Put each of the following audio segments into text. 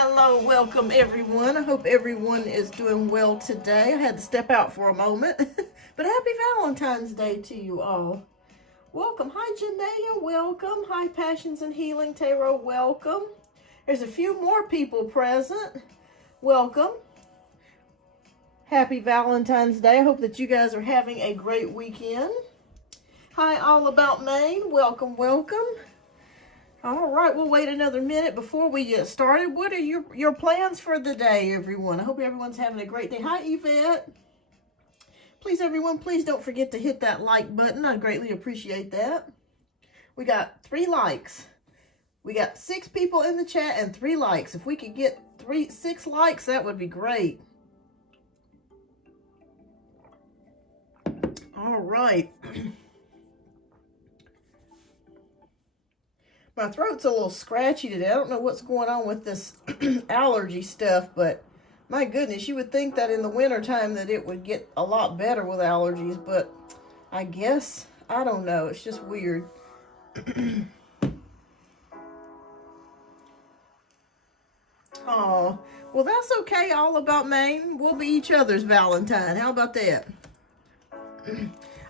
Hello, welcome everyone. I hope everyone is doing well today. I had to step out for a moment, but happy Valentine's Day to you all. Welcome. Hi, Janaea, welcome. Hi, Passions and Healing Tarot, welcome. There's a few more people present. Welcome. Happy Valentine's Day. I hope that you guys are having a great weekend. Hi, All About Maine, welcome, welcome. All right, we'll wait another minute before we get started. What are your plans for the day, everyone? I hope everyone's having a great day. Hi, Yvette. Please, everyone, please don't forget to hit that like button. I greatly appreciate that. We got 3 likes. We got 6 people in the chat and 3 likes. If we could get 6 likes, that would be great. All right. My throat's a little scratchy today. I don't know what's going on with this allergy stuff, but my goodness, you would think that in the wintertime that it would get a lot better with allergies, but I guess, I don't know. It's just weird. Oh, well, that's okay. All About Maine. We'll be each other's Valentine. How about that?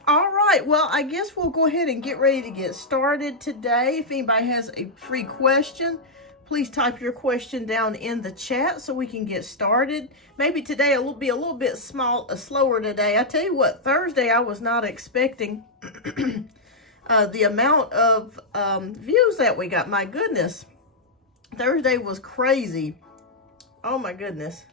All right, well, I guess we'll go ahead and get ready to get started today. If anybody has a free question, please type your question down in the chat so we can get started. Maybe today it will be a little bit slower today. I tell you what, Thursday I was not expecting the amount of views that we got. My goodness, Thursday was crazy. Oh my goodness.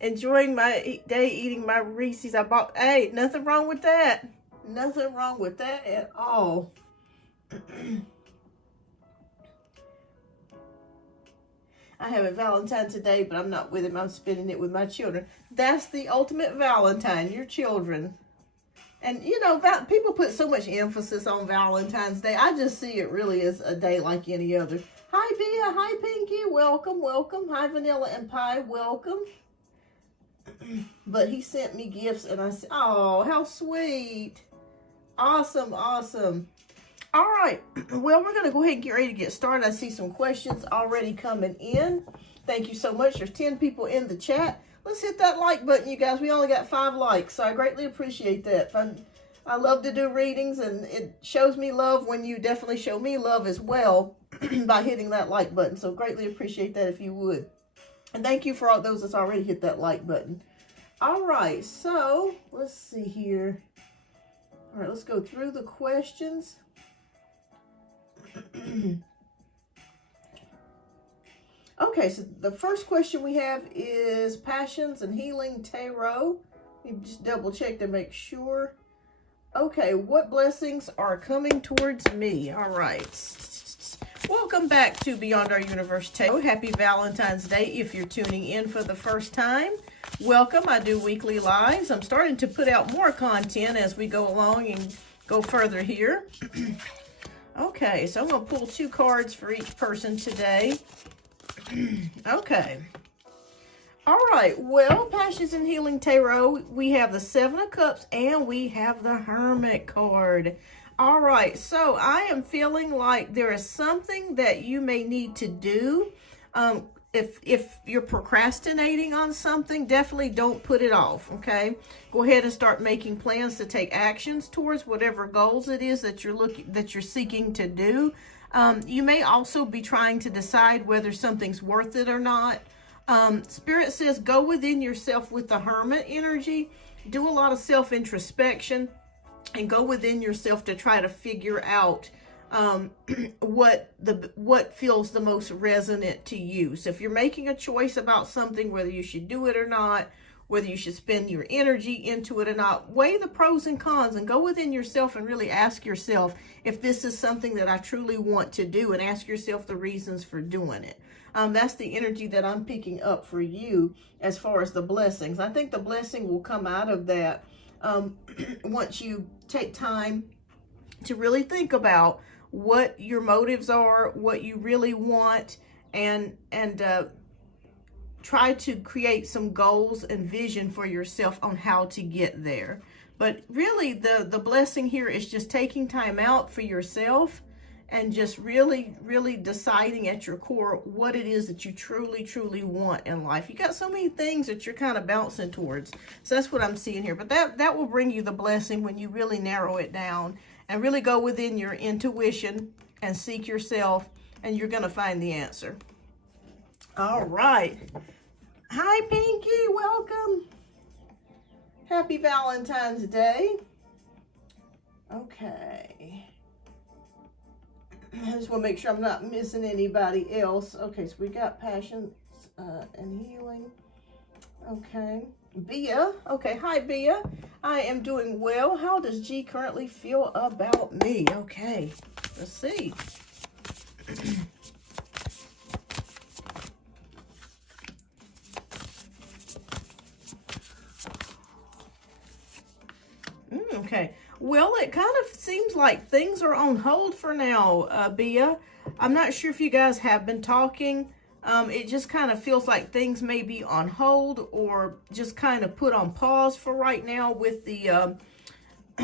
Enjoying my day eating my Reese's. I bought, hey, nothing wrong with that. Nothing wrong with that at all. I have a Valentine today, but I'm not with him. I'm spending it with my children. That's the ultimate Valentine, your children. And, you know, people put so much emphasis on Valentine's Day. I just see it really as a day like any other. Hi, Bea. Hi, Pinky. Welcome, welcome. Hi, Vanilla and Pie. Welcome. But he sent me gifts and I said, oh, how sweet. Awesome, awesome. All right. Well, we're going to go ahead and get ready to get started. I see some questions already coming in. Thank you so much. There's 10 people in the chat. Let's hit that like button, you guys. We only got 5 likes, so I greatly appreciate that. I love to do readings, and it shows me love when you definitely show me love as well by hitting that like button. So greatly appreciate that if you would. And thank you for all those that's already hit that like button. All right, so let's see here. All right, let's go through the questions. Okay, so the first question we have is Passions and Healing Tarot. Let me just double check to make sure. Okay, what blessings are coming towards me? All right. Welcome back to Beyond Our Universe Tarot. Happy Valentine's Day if you're tuning in for the first time. Welcome. I do weekly lives. I'm starting to put out more content as we go along and go further here. Okay, so I'm going to pull 2 cards for each person today. Okay. All right. Well, Passions and Healing Tarot, we have the 7 of Cups and we have the Hermit card. All right, so I am feeling like there is something that you may need to do. If you're procrastinating on something, definitely don't put it off, okay? Go ahead and start making plans to take actions towards whatever goals it is that you're seeking to do. You may also be trying to decide whether something's worth it or not. Spirit says go within yourself with the Hermit energy. Do a lot of self-introspection. And go within yourself to try to figure out what feels the most resonant to you. So if you're making a choice about something, whether you should do it or not, whether you should spend your energy into it or not, weigh the pros and cons and go within yourself and really ask yourself if this is something that I truly want to do, and ask yourself the reasons for doing it. That's the energy that I'm picking up for you as far as the blessings. I think the blessing will come out of that once you take time to really think about what your motives are, what you really want, and try to create some goals and vision for yourself on how to get there. But really the blessing here is just taking time out for yourself and just really, really deciding at your core what it is that you truly, truly want in life. You got so many things that you're kind of bouncing towards. So that's what I'm seeing here. But that will bring you the blessing when you really narrow it down and really go within your intuition and seek yourself, and you're going to find the answer. All right. Hi, Pinky. Welcome. Happy Valentine's Day. Okay. I just want to make sure I'm not missing anybody else. Okay, so we got passion and healing. Okay. Bia. Okay, hi, Bia. I am doing well. How does G currently feel about me? Okay, let's see. Okay. Well, it kind of seems like things are on hold for now, Bia. I'm not sure if you guys have been talking. It just kind of feels like things may be on hold or just kind of put on pause for right now with the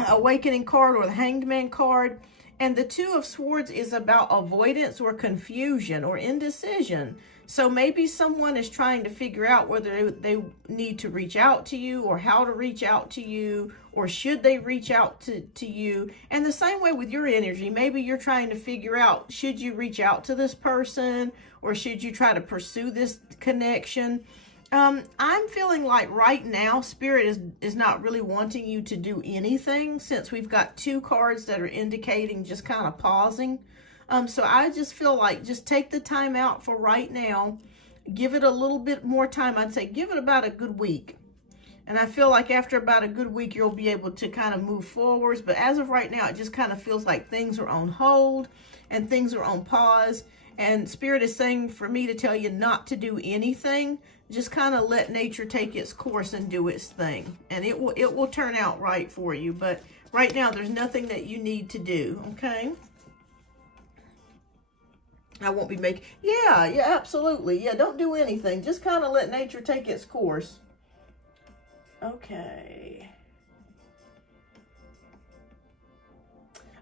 Awakening card or the Hanged Man card. And the Two of Swords is about avoidance or confusion or indecision. So maybe someone is trying to figure out whether they need to reach out to you or how to reach out to you, or should they reach out to you. And the same way with your energy, maybe you're trying to figure out, should you reach out to this person or should you try to pursue this connection? I'm feeling like right now, Spirit is not really wanting you to do anything, since we've got two cards that are indicating just kind of pausing. So I just feel like just take the time out for right now. Give it a little bit more time. I'd say give it about a good week. And I feel like after about a good week, you'll be able to kind of move forwards. But as of right now, it just kind of feels like things are on hold and things are on pause. And Spirit is saying for me to tell you not to do anything. Just kind of let nature take its course and do its thing. And it will turn out right for you. But right now, there's nothing that you need to do, okay? I won't be making... Yeah, absolutely. Yeah, don't do anything. Just kind of let nature take its course. Okay.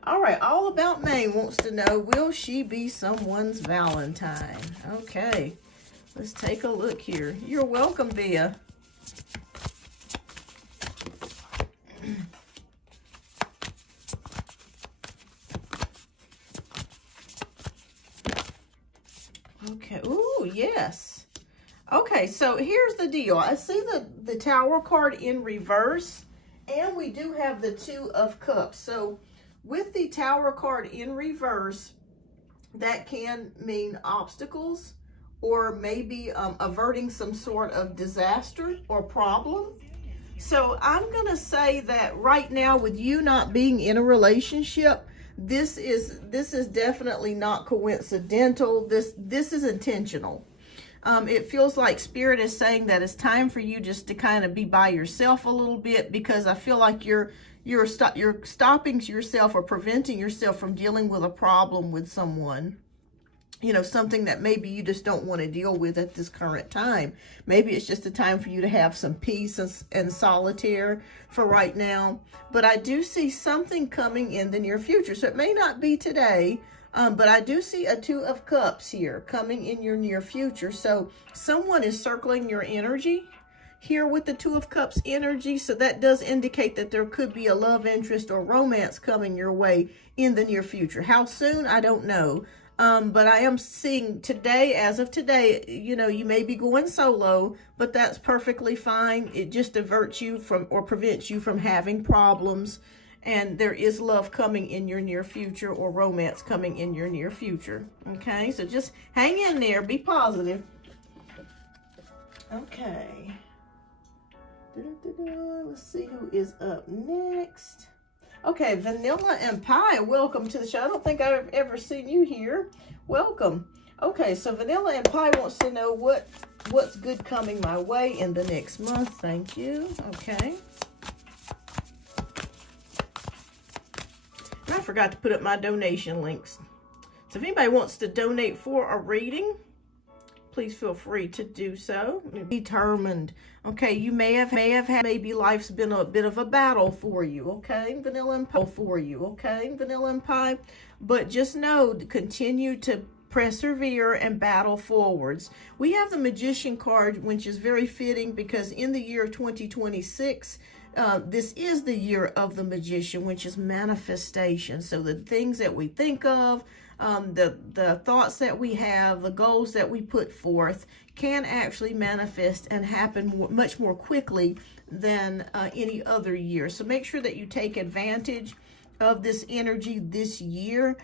All right, All About Maine wants to know, will she be someone's Valentine? Okay, let's take a look here. You're welcome, Bia. Okay, ooh, yes. Okay, so here's the deal. I see the Tower card in reverse, and we do have the Two of Cups. So with the Tower card in reverse, that can mean obstacles or maybe averting some sort of disaster or problem. So I'm going to say that right now, with you not being in a relationship, this is definitely not coincidental. This is intentional. It feels like Spirit is saying that it's time for you just to kind of be by yourself a little bit, because I feel like you're stopping yourself or preventing yourself from dealing with a problem with someone. You know, something that maybe you just don't want to deal with at this current time. Maybe it's just a time for you to have some peace and solitaire for right now. But I do see something coming in the near future. So it may not be today, but I do see a Two of Cups here coming in your near future. So someone is circling your energy here with the Two of Cups energy. So that does indicate that there could be a love interest or romance coming your way in the near future. How soon, I don't know. But I am seeing today, as of today, you know, you may be going solo, but that's perfectly fine. It just diverts you from or prevents you from having problems. And there is love coming in your near future or romance coming in your near future. Okay, so just hang in there. Be positive. Okay. Let's see who is up next. Okay, Vanilla and Pie, welcome to the show. I don't think I've ever seen you here. Welcome. Okay, so Vanilla and Pie wants to know what's good coming my way in the next month. Thank you. Okay. And I forgot to put up my donation links. So if anybody wants to donate for a reading, please feel free to do so. Determined. Okay, you may have had, maybe life's been a bit of a battle for you, okay? Vanilla and Pie for you, okay? Vanilla and Pie. but just know, continue to persevere and battle forwards. We have the Magician card, which is very fitting because in the year 2026, this is the year of the Magician, which is manifestation. So the things that we think of, the thoughts that we have, the goals that we put forth can actually manifest and happen much more quickly than any other year. So make sure that you take advantage of this energy this year.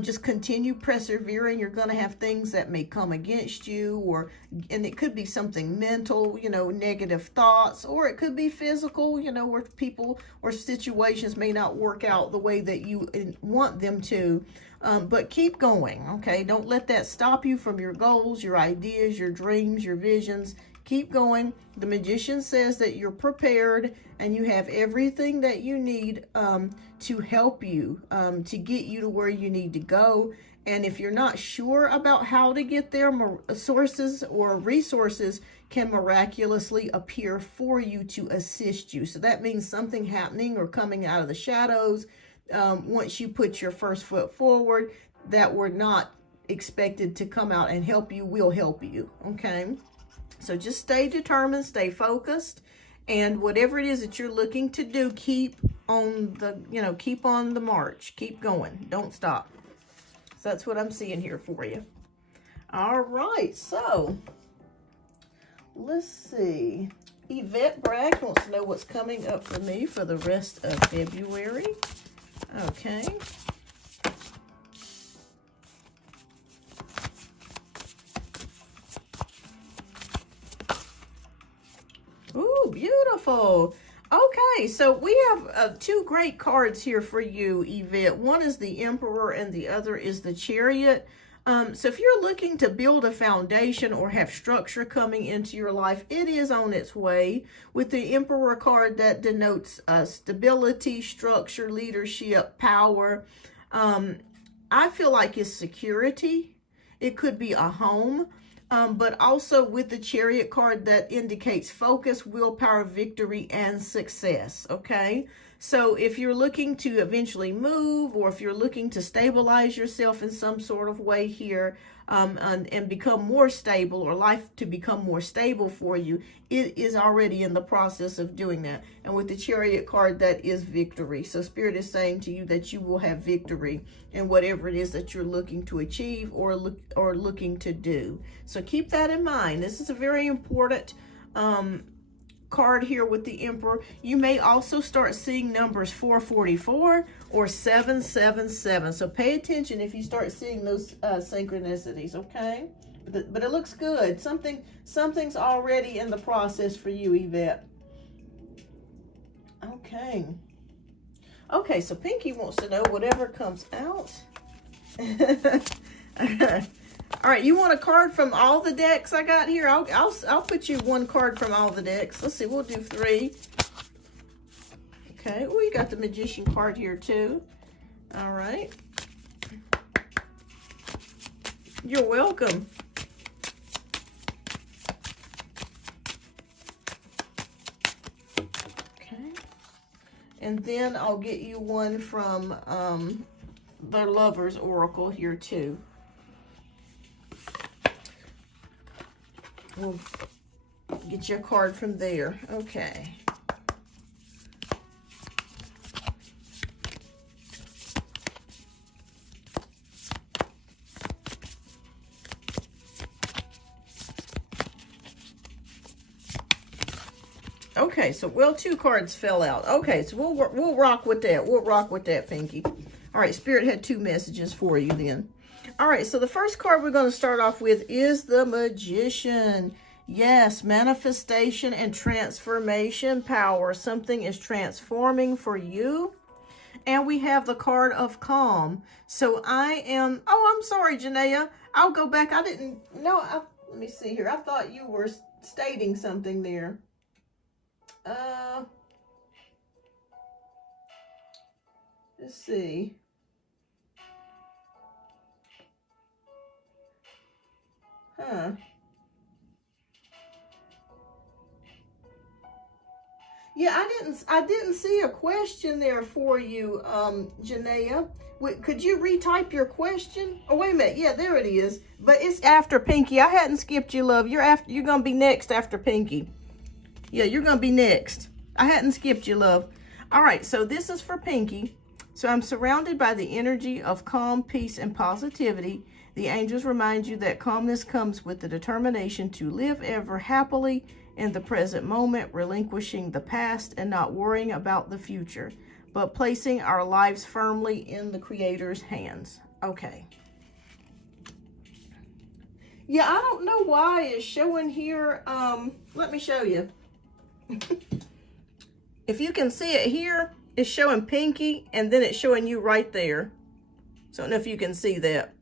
Just continue persevering. You're going to have things that may come against you, and it could be something mental, negative thoughts, or it could be physical, where people or situations may not work out the way that you want them to. But keep going, okay? Don't let that stop you from your goals, your ideas, your dreams, your visions. Keep going. The Magician says that you're prepared and you have everything that you need to help you, to get you to where you need to go. And if you're not sure about how to get there, sources or resources can miraculously appear for you to assist you. So that means something happening or coming out of the shadows once you put your first foot forward that were not expected to come out and help you will help you, okay? So just stay determined, stay focused, and whatever it is that you're looking to do, keep on the march. Keep going. Don't stop. So that's what I'm seeing here for you. All right, so let's see. Yvette Bragg wants to know what's coming up for me for the rest of February. Okay. Ooh, beautiful. Okay, so we have two great cards here for you, Yvette. One is the Emperor and the other is the Chariot. So if you're looking to build a foundation or have structure coming into your life, it is on its way. With the Emperor card, that denotes stability, structure, leadership, power. I feel like it's security. It could be a home. But also with the Chariot card, that indicates focus, willpower, victory, and success, okay? So if you're looking to eventually move, or if you're looking to stabilize yourself in some sort of way here, and become more stable, or life to become more stable for you, it is already in the process of doing that. And with the Chariot card, that is victory. So Spirit is saying to you that you will have victory in whatever it is that you're looking to achieve or looking to do. So keep that in mind. This is a very important card here with the Emperor. You may also start seeing numbers 444 or 777. So pay attention if you start seeing those synchronicities, okay? But it looks good. Something's already in the process for you, Yvette. Okay. Okay, so Pinky wants to know whatever comes out. All right, you want a card from all the decks I got here? I'll put you one card from all the decks. Let's see, we'll do 3. Okay, we got the Magician card here too. All right. You're welcome. Okay. And then I'll get you one from the Lover's Oracle here too. We'll get you a card from there. Okay. Okay, so well, 2 cards fell out. Okay, so we'll rock with that. We'll rock with that, Pinky. All right, Spirit had 2 messages for you then. All right, so the first card we're going to start off with is the Magician. Yes, manifestation and transformation power. Something is transforming for you. And we have the card of calm. So I'm sorry, Janaea. I'll go back. I didn't know. Let me see here. I thought you were stating something there. Let's see. Yeah, I didn't see a question there for you, Janaea. Could you retype your question? Oh, wait a minute. Yeah, there it is. But it's after Pinky. I hadn't skipped you, love. You're gonna be next after Pinky. Yeah, you're gonna be next. I hadn't skipped you, love. All right, so this is for Pinky. So I'm surrounded by the energy of calm, peace, and positivity. The angels remind you that calmness comes with the determination to live ever happily in the present moment, relinquishing the past and not worrying about the future, but placing our lives firmly in the Creator's hands. Okay. Yeah, I don't know why it's showing here. Let me show you. If you can see it here, it's showing Pinky, and then it's showing you right there. So I don't know if you can see that.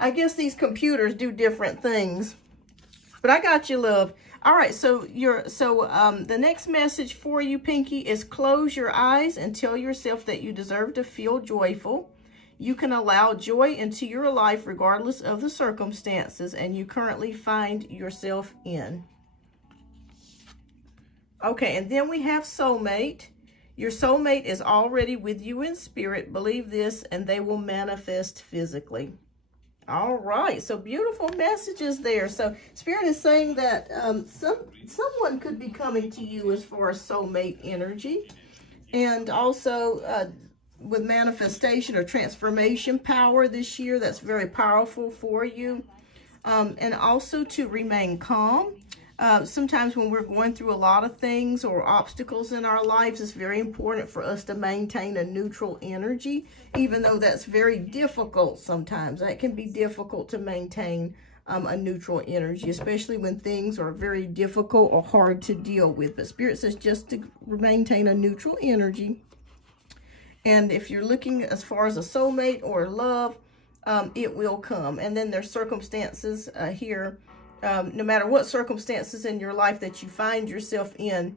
I guess these computers do different things. But I got you, love. All right, so the next message for you, Pinky, is close your eyes and tell yourself that you deserve to feel joyful. You can allow joy into your life regardless of the circumstances and you currently find yourself in. Okay, and then we have soulmate. Your soulmate is already with you in spirit. Believe this, and they will manifest physically. All right, so beautiful messages there. So Spirit is saying that someone could be coming to you as far as soulmate energy. And also with manifestation or transformation power this year, that's very powerful for you. And also to remain calm. Sometimes when we're going through a lot of things or obstacles in our lives, it's very important for us to maintain a neutral energy, even though that's very difficult sometimes. That can be difficult to maintain a neutral energy, especially when things are very difficult or hard to deal with. But Spirit says just to maintain a neutral energy. And if you're looking as far as a soulmate or love, it will come. And then there's circumstances here. No matter what circumstances in your life that you find yourself in,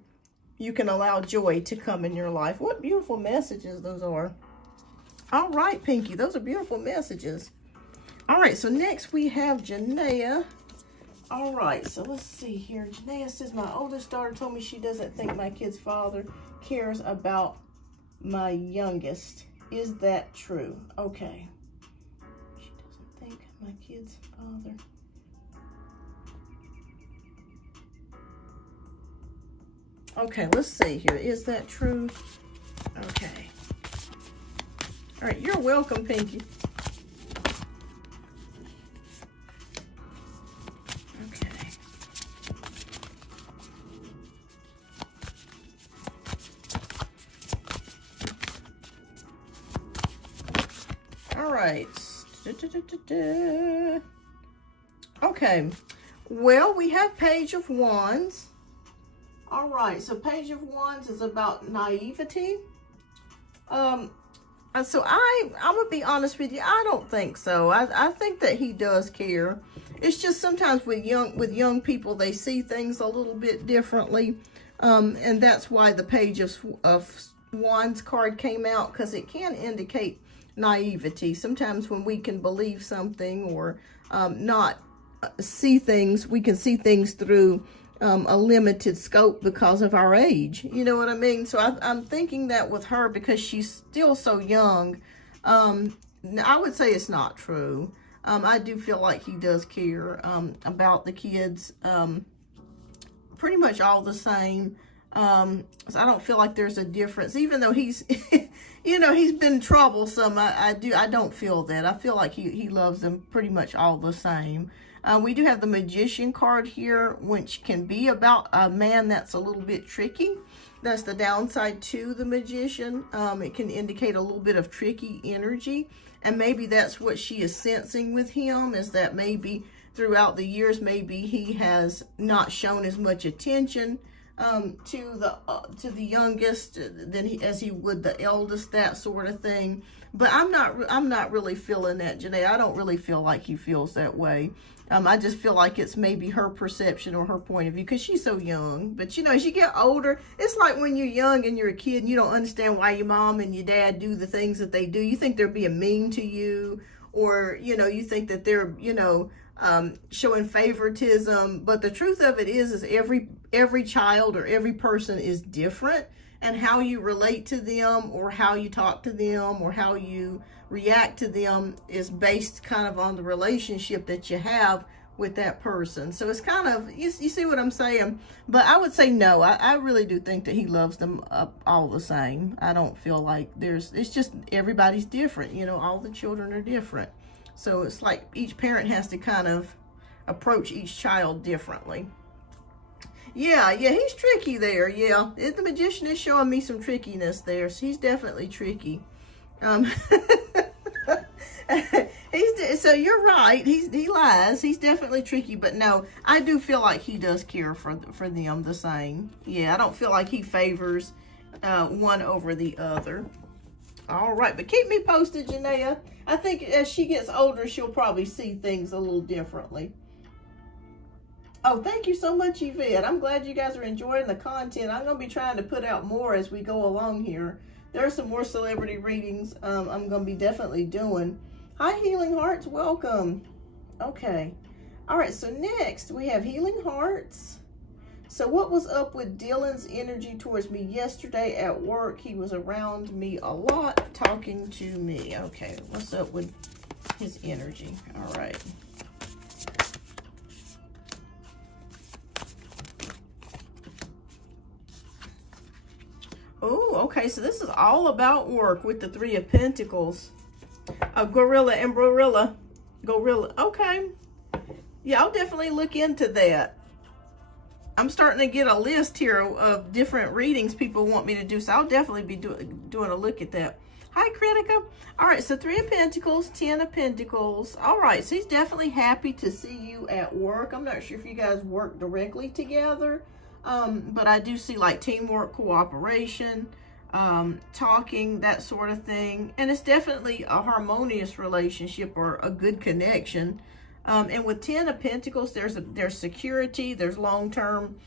you can allow joy to come in your life. What beautiful messages those are. All right, Pinky, those are beautiful messages. All right, so next we have Janaea. All right, so let's see here. Janaea says, my oldest daughter told me she doesn't think my kid's father cares about my youngest. Is that true? Okay. She doesn't think my kid's father. Okay, let's see here. Is that true? Okay. All right, you're welcome, Pinky. Okay. All right. Okay. Well, we have Page of Wands. All right, so Page of Wands is about naivety. So I'm gonna be honest with you. I don't think so. I think that he does care. It's just sometimes with young people, they see things a little bit differently, and that's why the Page of Wands card came out, because it can indicate naivety. Sometimes when we can believe something or not see things, we can see things through a limited scope because of our age. You know what I mean? So I'm thinking that with her, because she's still so young, I would say it's not true. I do feel like he does care about the kids, pretty much all the same. So I don't feel like there's a difference, even though he's, he's been troublesome. I don't feel that. I feel like he loves them pretty much all the same. We do have the Magician card here, which can be about a man that's a little bit tricky. That's the downside to the Magician. It can indicate a little bit of tricky energy. And maybe that's what she is sensing with him, is that maybe throughout the years, maybe he has not shown as much attention to the youngest as he would the eldest, that sort of thing. But I'm not really feeling that, Janae. I don't really feel like he feels that way. I just feel like it's maybe her perception or her point of view, because she's so young. But as you get older, it's like when you're young and you're a kid and you don't understand why your mom and your dad do the things that they do. You think they're being mean to you, or you think that they're showing favoritism. But the truth of it is every child or every person is different, and how you relate to them or how you talk to them or how you react to them is based kind of on the relationship that you have with that person. So it's kind of, you see what I'm saying? But I would say no, I really do think that he loves them all the same. I don't feel like it's just everybody's different, you know, all the children are different. So it's like each parent has to kind of approach each child differently. Yeah, he's tricky there. Yeah, the magician is showing me some trickiness there. So he's definitely tricky. So you're right. He lies. He's definitely tricky. But no, I do feel like he does care for them the same. Yeah, I don't feel like he favors one over the other. All right, but keep me posted, Janaea. I think as she gets older, she'll probably see things a little differently. Oh, thank you so much, Yvette. I'm glad you guys are enjoying the content. I'm going to be trying to put out more as we go along here. There are some more celebrity readings I'm going to be definitely doing. Hi, Healing Hearts. Welcome. Okay. All right, so next we have Healing Hearts. So what was up with Dylan's energy towards me yesterday at work? He was around me a lot, talking to me. Okay, what's up with his energy? All right. Oh, okay, so this is all about work with the Three of Pentacles. Gorilla and Gorilla. Okay. Yeah, I'll definitely look into that. I'm starting to get a list here of different readings people want me to do, so I'll definitely be doing a look at that. Hi, Critica. All right, so Three of Pentacles, Ten of Pentacles. All right, so he's definitely happy to see you at work. I'm not sure if you guys work directly together, but I do see like teamwork, cooperation, talking, that sort of thing. And it's definitely a harmonious relationship or a good connection. And with Ten of Pentacles, there's security, there's long-term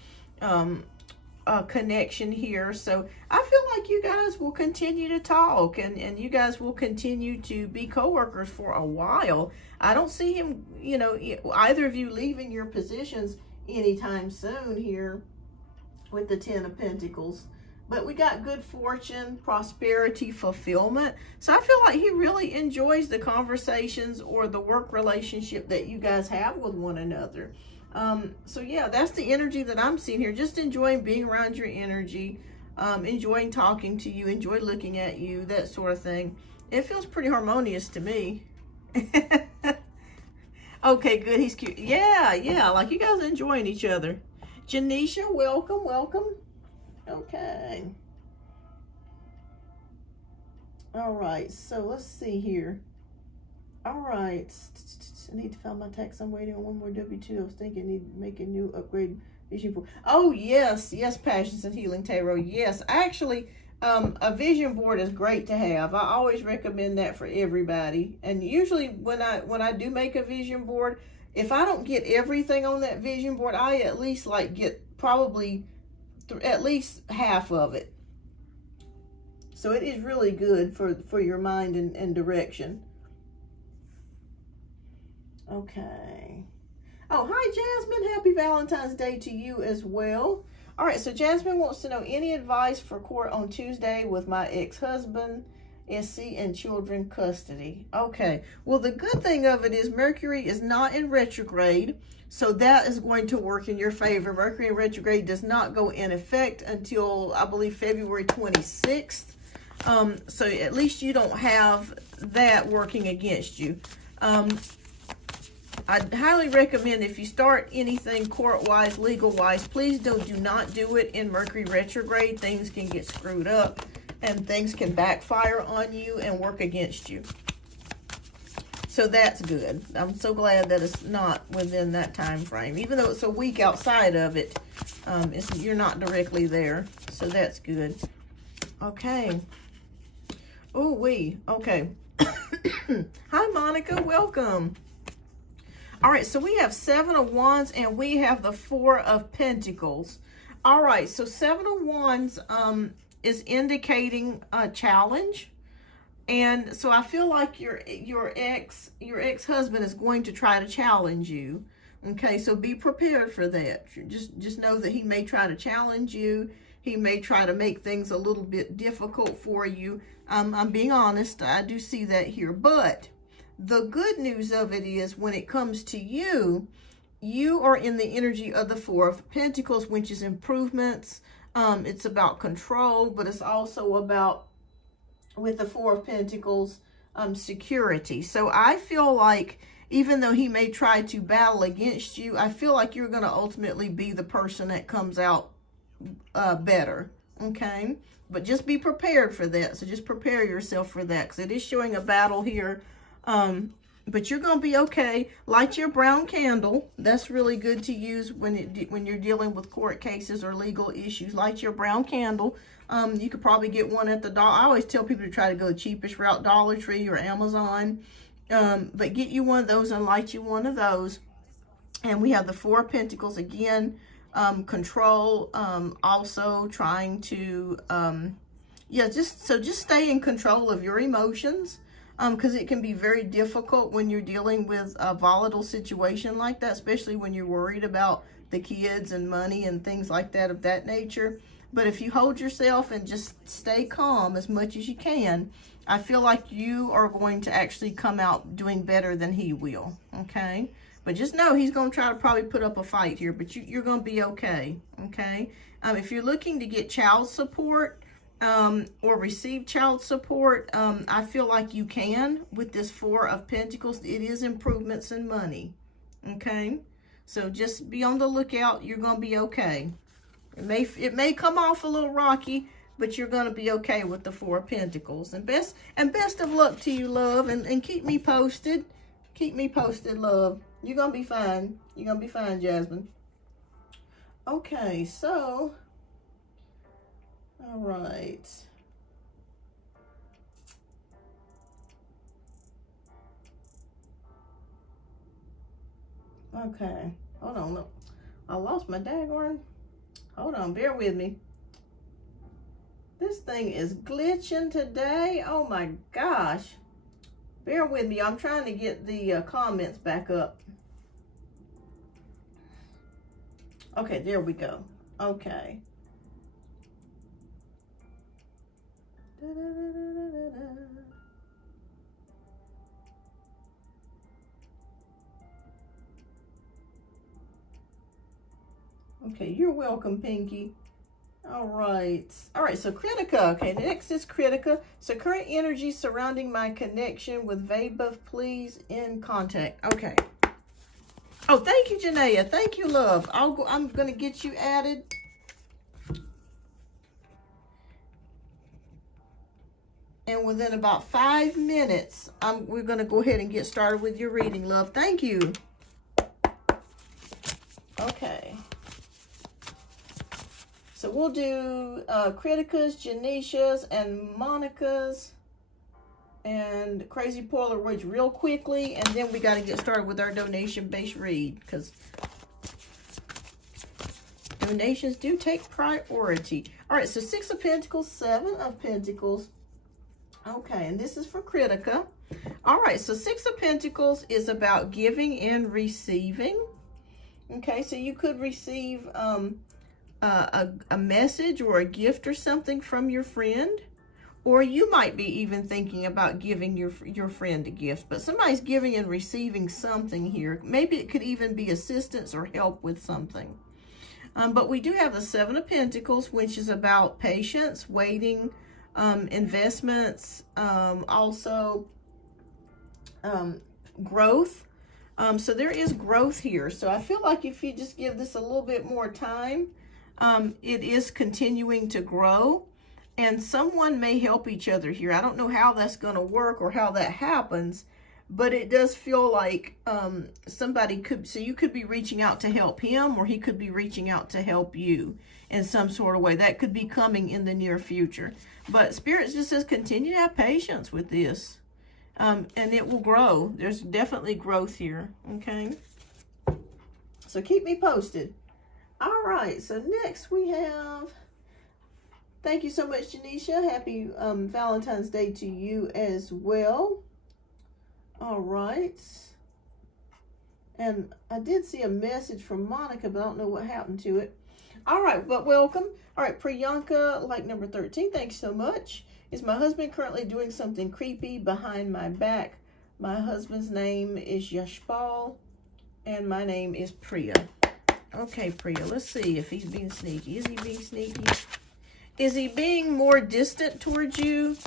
connection here. So I feel like you guys will continue to talk, and you guys will continue to be co-workers for a while. I don't see him, you know, either of you leaving your positions anytime soon here with the Ten of Pentacles. But we got good fortune, prosperity, fulfillment. So I feel like he really enjoys the conversations or the work relationship that you guys have with one another. So yeah, that's the energy that I'm seeing here. Just enjoying being around your energy, enjoying talking to you, enjoy looking at you, that sort of thing. It feels pretty harmonious to me. Okay, good. He's cute. Yeah, like you guys are enjoying each other. Janisha, welcome. Okay. All right, so let's see here. All right. I need to file my tax. I'm waiting on one more W-2. I was thinking I need to make a new upgrade vision board. Oh, yes, Passions and Healing Tarot. Yes, actually, a vision board is great to have. I always recommend that for everybody. And usually when I do make a vision board, if I don't get everything on that vision board, I at least like get probably at least half of it. So it is really good for your mind and direction. Okay. Oh, hi, Jasmine. Happy Valentine's Day to you as well. All right, so Jasmine wants to know any advice for court on Tuesday with my ex-husband, SC, and children custody. Okay. Well, the good thing of it is Mercury is not in retrograde, so that is going to work in your favor. Mercury in retrograde does not go in effect until, I believe, February 26th. So at least you don't have that working against you. I'd highly recommend if you start anything court-wise, legal-wise, please do not do it in Mercury retrograde. Things can get screwed up and things can backfire on you and work against you. So that's good. I'm so glad that it's not within that time frame. Even though it's a week outside of it, you're not directly there. So that's good. Okay. Okay. Hi, Monica. Welcome. All right, so we have Seven of Wands and we have the Four of Pentacles. All right, so Seven of Wands is indicating a challenge. And so I feel like your ex-husband is going to try to challenge you. Okay, so be prepared for that. Just know that he may try to challenge you. He may try to make things a little bit difficult for you. I'm being honest. I do see that here. But the good news of it is when it comes to you, you are in the energy of the Four of Pentacles, which is improvements. It's about control, but it's also about, with the Four of Pentacles, security. So I feel like even though he may try to battle against you, I feel like you're going to ultimately be the person that comes out better. Okay? But just be prepared for that. So just prepare yourself for that, because it is showing a battle here. But you're going to be okay. Light your brown candle. That's really good to use when you're dealing with court cases or legal issues. Light your brown candle. You could probably get one at the dollar. I always tell people to try to go the cheapest route, Dollar Tree or Amazon. But get you one of those and light you one of those. And we have the Four of Pentacles again. Control. Also trying to, just stay in control of your emotions. Because it can be very difficult when you're dealing with a volatile situation like that, especially when you're worried about the kids and money and things like that of that nature. But if you hold yourself and just stay calm as much as you can, I feel like you are going to actually come out doing better than he will, okay? But just know he's going to try to probably put up a fight here, but you're going to be okay, okay? If you're looking to get child support, or receive child support, I feel like you can with this Four of Pentacles. It is improvements in money. Okay? So just be on the lookout. You're going to be okay. It may come off a little rocky, but you're going to be okay with the Four of Pentacles. And best of luck to you, love. And keep me posted. Keep me posted, love. You're going to be fine. You're going to be fine, Jasmine. Okay, so... all right. Okay. Hold on. Look. I lost my daggone. Hold on. Bear with me. This thing is glitching today. Oh my gosh. Bear with me. I'm trying to get the comments back up. Okay. There we go. Okay. Okay, you're welcome, Pinky. All right, so Critica. Okay, next is Critica. So current energy surrounding my connection with Vabuff, please in contact. Okay. Oh, thank you, Janaea. Thank you, love. I'm gonna get you added. And within about 5 minutes, we're going to go ahead and get started with your reading, love. Thank you. Okay. So we'll do Critica's, Janicia's, and Monica's, and Crazy Polaroids real quickly. And then we got to get started with our donation-based read, because donations do take priority. All right, so Six of Pentacles, Seven of Pentacles. Okay, and this is for Critica. All right, so Six of Pentacles is about giving and receiving. Okay, so you could receive a message or a gift or something from your friend, or you might be even thinking about giving your friend a gift, but somebody's giving and receiving something here. Maybe it could even be assistance or help with something. But we do have the Seven of Pentacles, which is about patience, waiting, investments, also growth. So there is growth here. So I feel like if you just give this a little bit more time, it is continuing to grow, and someone may help each other here. I don't know how that's going to work or how that happens, but it does feel like somebody could, so you could be reaching out to help him, or he could be reaching out to help you in some sort of way. That could be coming in the near future. But Spirit just says continue to have patience with this, and it will grow. There's definitely growth here, okay? So keep me posted. All right, so next we have Thank you so much, Janisha. Happy Valentine's Day to you as well. All right. And I did see a message from Monica, but I don't know what happened to it. All right, but welcome. All right, Priyanka, like number 13. Thanks so much. Is my husband currently doing something creepy behind my back? My husband's name is Yashpal, and my name is Priya. Okay, Priya, let's see if he's being sneaky. Is he being sneaky? Is he being more distant towards you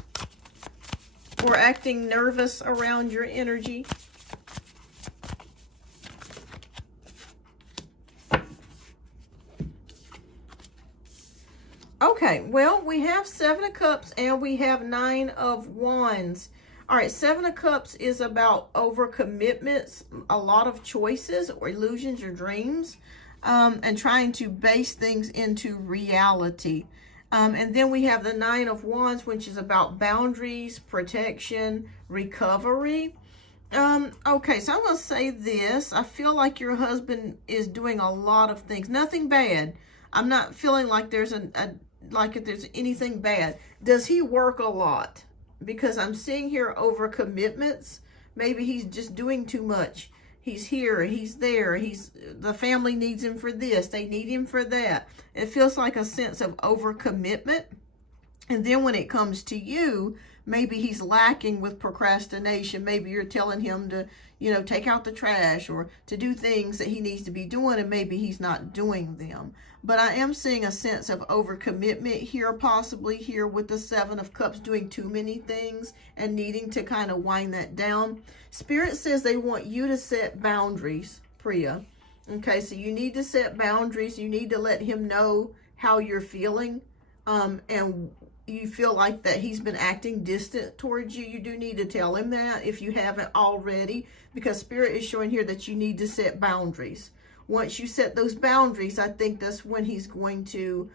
or acting nervous around your energy? Okay, well, we have 7 of Cups and we have 9 of Wands. All right, 7 of Cups is about overcommitments, a lot of choices or illusions or dreams, and trying to base things into reality. And then we have the 9 of Wands, which is about boundaries, protection, recovery. Okay, so I'm going to say this. I feel like your husband is doing a lot of things. Nothing bad. I'm not feeling like there's if there's anything bad. Does he work a lot? Because I'm seeing here over commitments. Maybe he's just doing too much. He's here, he's there, the family needs him for this, they need him for that. It feels like a sense of overcommitment. And then when it comes to you, maybe he's lacking with procrastination. Maybe you're telling him to, take out the trash or to do things that he needs to be doing, and maybe he's not doing them. But I am seeing a sense of overcommitment here, possibly here with the 7 of Cups, doing too many things and needing to kind of wind that down. Spirit says they want you to set boundaries, Priya. Okay, so you need to set boundaries. You need to let him know how you're feeling. And you feel like that he's been acting distant towards you. You do need to tell him that if you haven't already, because Spirit is showing here that you need to set boundaries. Once you set those boundaries, I think that's when he's going to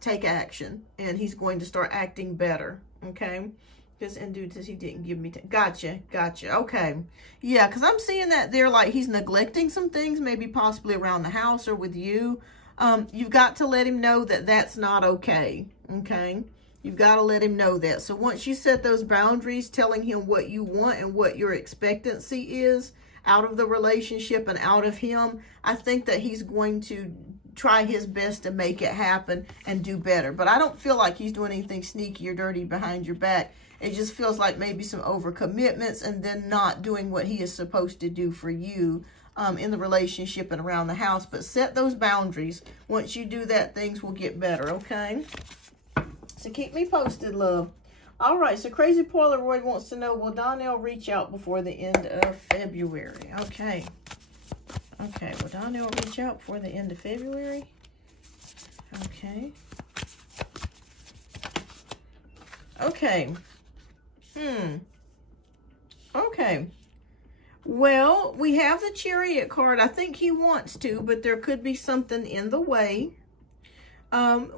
take action and he's going to start acting better. Okay. Because he didn't give me. Gotcha. Okay. Yeah. Because I'm seeing that there, like he's neglecting some things, maybe possibly around the house or with you. You've got to let him know that that's not okay. Okay. You've got to let him know that. So once you set those boundaries, telling him what you want and what your expectancy is out of the relationship and out of him, I think that he's going to try his best to make it happen and do better. But I don't feel like he's doing anything sneaky or dirty behind your back. It just feels like maybe some overcommitments and then not doing what he is supposed to do for you in the relationship and around the house. But set those boundaries. Once you do that, things will get better, okay? So keep me posted, love. All right, so Crazy Polaroid wants to know, will Donnell reach out before the end of February? Okay. Okay, will Donnell reach out before the end of February? Okay. Okay. Okay. Well, we have the Chariot card. I think he wants to, but there could be something in the way.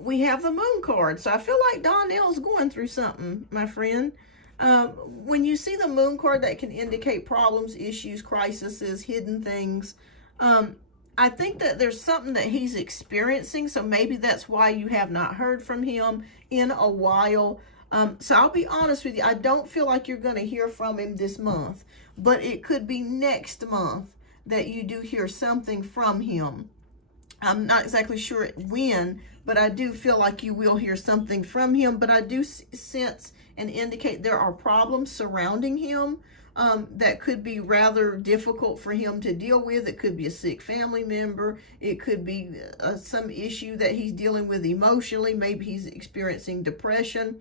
We have the Moon card. So I feel like Donnell's going through something, my friend. When you see the Moon card, that can indicate problems, issues, crises, hidden things. I think that there's something that he's experiencing. So maybe that's why you have not heard from him in a while. So I'll be honest with you. I don't feel like you're going to hear from him this month. But it could be next month that you do hear something from him. I'm not exactly sure when, but I do feel like you will hear something from him. But I do sense and indicate there are problems surrounding him that could be rather difficult for him to deal with. It could be a sick family member. It could be some issue that he's dealing with emotionally. Maybe he's experiencing depression.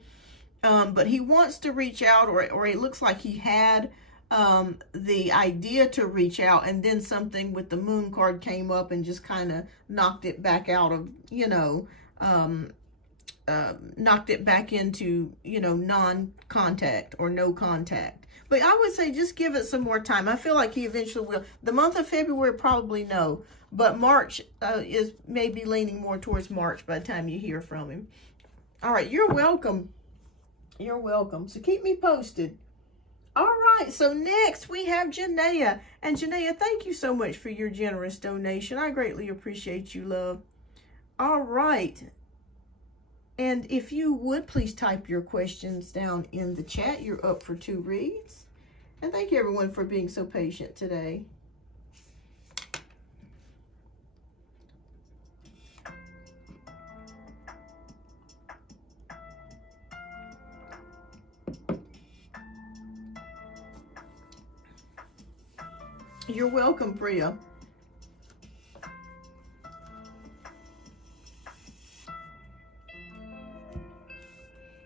But he wants to reach out, or it looks like he had the idea to reach out, and then something with the Moon card came up and just kind of knocked it back out of, knocked it back into, non-contact or no contact. But I would say just give it some more time. I feel like he eventually will. The month of February, probably no. But March is maybe leaning more towards March by the time you hear from him. All right, you're welcome. You're welcome. So keep me posted. All right, so next we have Janaea. And Janaea, thank you so much for your generous donation. I greatly appreciate you, love. All right. And if you would please type your questions down in the chat. You're up for 2 reads. And thank you everyone for being so patient today. You're welcome, Priya.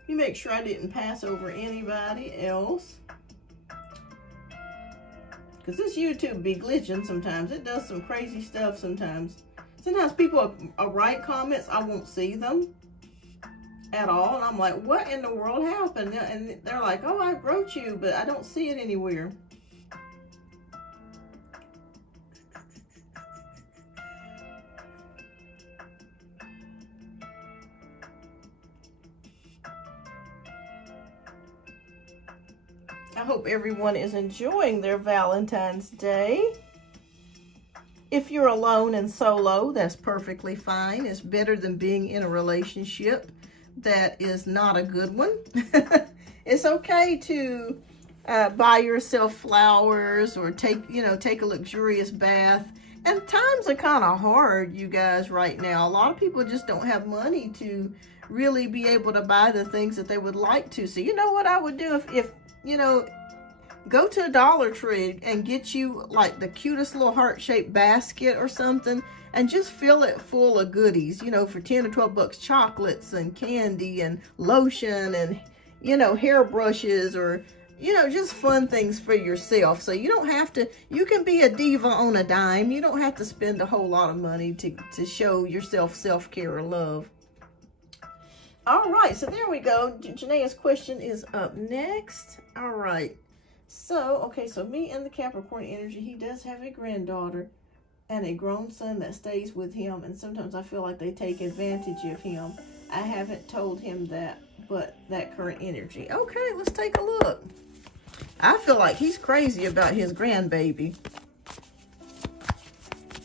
You make sure I didn't pass over anybody else. Because this YouTube be glitching sometimes. It does some crazy stuff sometimes. Sometimes people write comments, I won't see them at all. And I'm like, what in the world happened? And they're like, oh, I wrote you, but I don't see it anywhere. I hope everyone is enjoying their Valentine's Day. If you're alone and solo, that's perfectly fine. It's better than being in a relationship that is not a good one. It's okay to buy yourself flowers or take a luxurious bath. And times are kind of hard, you guys, right now. A lot of people just don't have money to really be able to buy the things that they would like to. So you know what I would do if go to a Dollar Tree and get you like the cutest little heart-shaped basket or something and just fill it full of goodies, for 10 or 12 bucks, chocolates and candy and lotion and, hair brushes or, just fun things for yourself. So you don't have to, you can be a diva on a dime. You don't have to spend a whole lot of money to show yourself self-care or love. All right, so there we go. Janae's question is up next. All right. So, okay, so me and the Capricorn energy, he does have a granddaughter and a grown son that stays with him. And sometimes I feel like they take advantage of him. I haven't told him that, but that current energy. Okay, let's take a look. I feel like he's crazy about his grandbaby.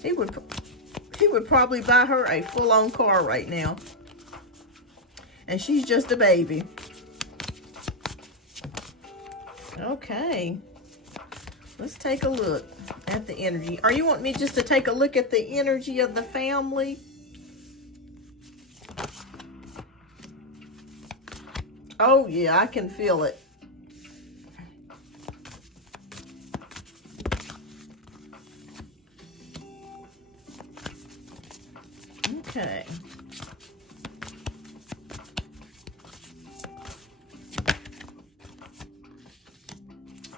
He would probably buy her a full-on car right now. And she's just a baby. Okay. Let's take a look at the energy. Are you wanting me just to take a look at the energy of the family? Oh, yeah, I can feel it. Okay.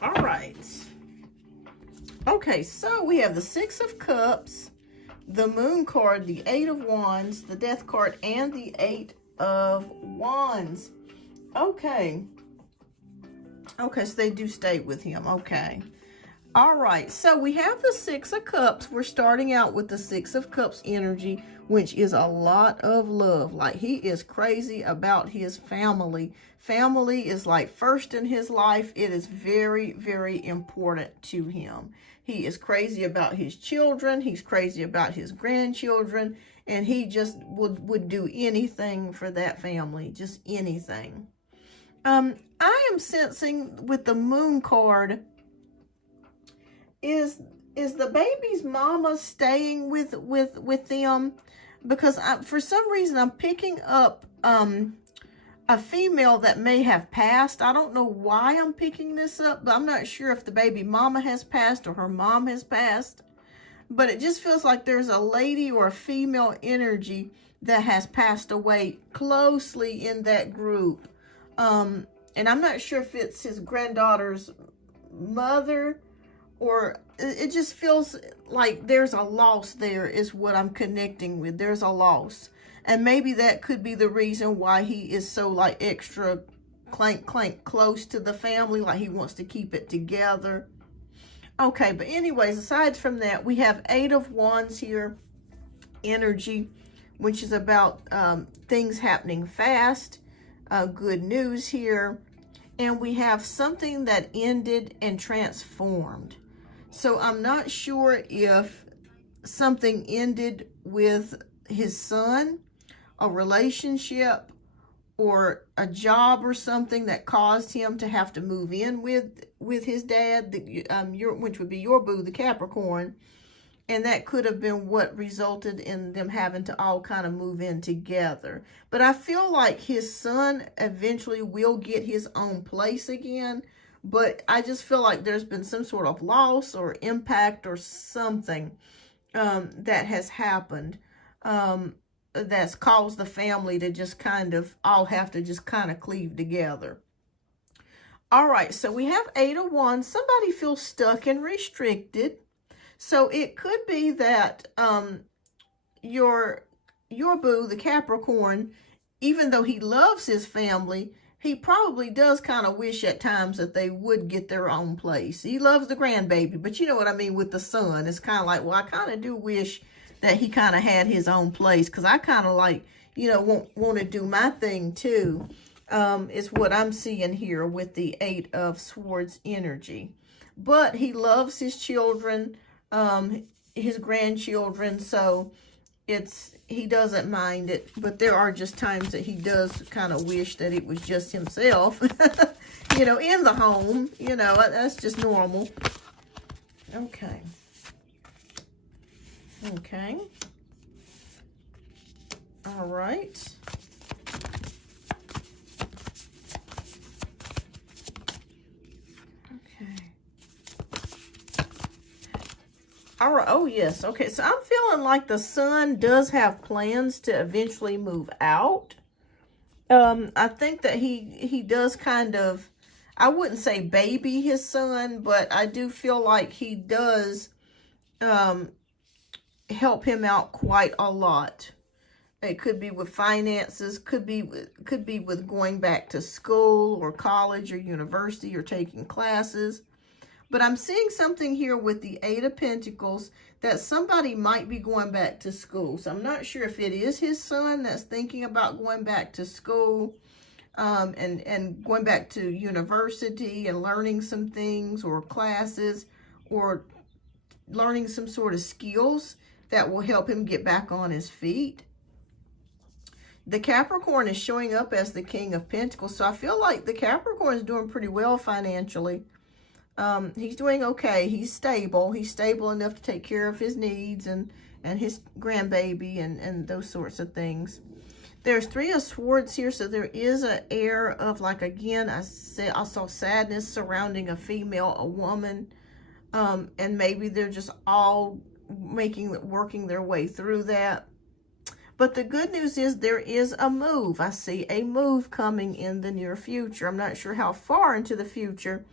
All right. Okay, so we have the 6 of Cups, the Moon card, the 8 of Wands, the Death card, and the 8 of Wands. Okay. Okay, so they do stay with him. Okay. All right, so we have the 6 of Cups. We're starting out with the 6 of Cups energy, which is a lot of love. Like, he is crazy about his family. Family is like first in his life. It is very, very important to him. He is crazy about his children. He's crazy about his grandchildren. And he just would do anything for that family. Just anything. I am sensing with the Moon card, is the baby's mama staying with them? Because for some reason I'm picking up a female that may have passed. I don't know why I'm picking this up, but I'm not sure if the baby mama has passed or her mom has passed. But it just feels like there's a lady or a female energy that has passed away closely in that group. And I'm not sure if it's his granddaughter's mother, or it just feels like there's a loss there is what I'm connecting with. There's a loss. And maybe that could be the reason why he is so like extra clank close to the family, like he wants to keep it together. Okay, but anyways, aside from that, we have 8 of Wands here, energy, which is about things happening fast, good news here. And we have something that ended and transformed. So I'm not sure if something ended with his son, a relationship, or a job or something that caused him to have to move in with his dad, which would be your boo, the Capricorn. And that could have been what resulted in them having to all kind of move in together. But I feel like his son eventually will get his own place again. But I just feel like there's been some sort of loss or impact or something that has happened that's caused the family to just kind of all have to just kind of cleave together. All right, so we have 8 of Wands. Somebody feels stuck and restricted. So it could be that your boo, the Capricorn, even though he loves his family, he probably does kind of wish at times that they would get their own place. He loves the grandbaby, but you know what I mean with the son. It's kind of like, well, I kind of do wish that he kind of had his own place, because I kind of like, you know, want to do my thing too, is what I'm seeing here with the 8 of Swords energy. But he loves his children, his grandchildren, so he doesn't mind it. But there are just times that he does kind of wish that it was just himself, you know, in the home. You know, that's just normal. Okay. Okay. All right. All right. Oh, yes. Okay. So I'm feeling like the son does have plans to eventually move out. I think that he does kind of, I wouldn't say baby his son, but I do feel like he does help him out quite a lot. It could be with finances, could be with going back to school or college or university or taking classes. But I'm seeing something here with the 8 of Pentacles that somebody might be going back to school. So I'm not sure if it is his son that's thinking about going back to school and going back to university and learning some things or classes or learning some sort of skills that will help him get back on his feet. The Capricorn is showing up as the King of Pentacles. So I feel like the Capricorn is doing pretty well financially. He's doing okay. He's stable. He's stable enough to take care of his needs and his grandbaby and those sorts of things. There's 3 of Swords here, so there is an air of, like, again, I saw sadness surrounding a female, a woman, and maybe they're just all working their way through that. But the good news is there is a move. I see a move coming in the near future. I'm not sure how far into the future.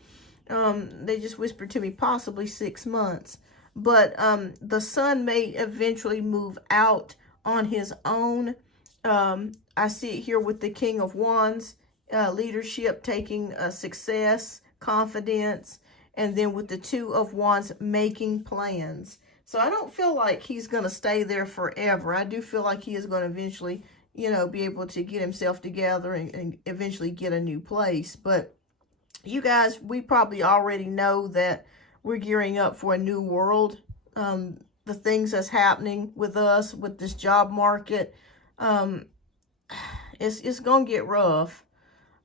They just whispered to me possibly 6 months. But the son may eventually move out on his own. I see it here with the King of Wands, leadership, taking success, confidence, and then with the 2 of Wands, making plans. So I don't feel like he's going to stay there forever. I do feel like he is going to eventually, you know, be able to get himself together and eventually get a new place. But you guys, we probably already know that we're gearing up for a new world. The things that's happening with us, with this job market, it's going to get rough.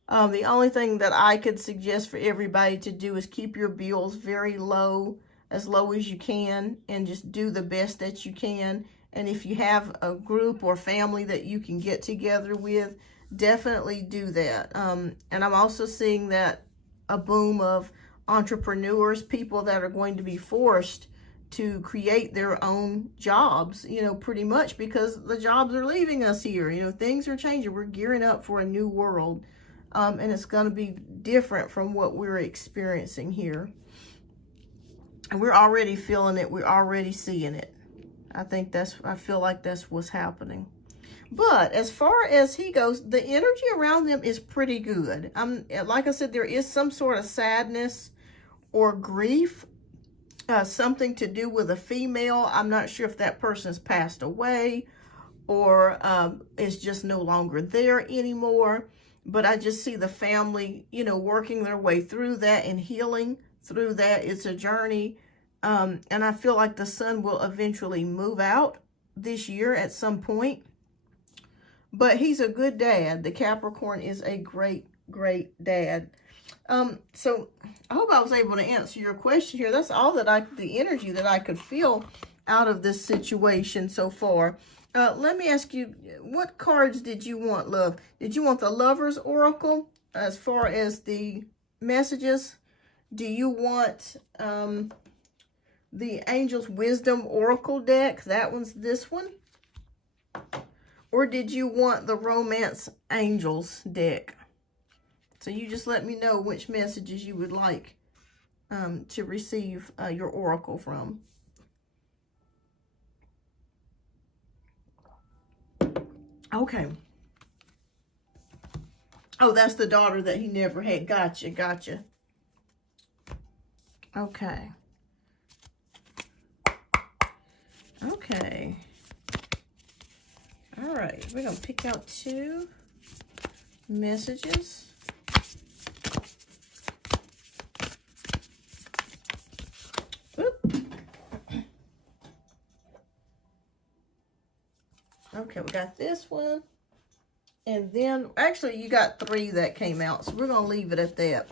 The only thing that I could suggest for everybody to do is keep your bills very low, as low as you can, and just do the best that you can. And if you have a group or family that you can get together with, definitely do that. And I'm also seeing that a boom of entrepreneurs, people that are going to be forced to create their own jobs, you know, pretty much because the jobs are leaving us here. You know, things are changing. We're gearing up for a new world. And it's going to be different from what we're experiencing here. And we're already feeling it. We're already seeing it. I feel like that's what's happening. But as far as he goes, the energy around them is pretty good. Like I said, there is some sort of sadness or grief, something to do with a female. I'm not sure if that person's passed away or is just no longer there anymore. But I just see the family, you know, working their way through that and healing through that. It's a journey. And I feel like the son will eventually move out this year at some point. but he's a good dad. The Capricorn is a great, great dad. So I hope I was able to answer your question here. That's all that the energy that I could feel out of this situation so far. Let me ask you, what cards did you want, love? Did you want the Lover's Oracle as far as the messages? Do you want the Angel's Wisdom Oracle deck? That one's this one. Or did you want the Romance Angels deck? So you just let me know which messages you would like to receive your oracle from. Okay. Oh, that's the daughter that he never had. Gotcha, gotcha. Okay. Okay. All right. We're going to pick out 2 messages. Okay, we got this one. And then, actually, you got 3 that came out. So we're going to leave it at that.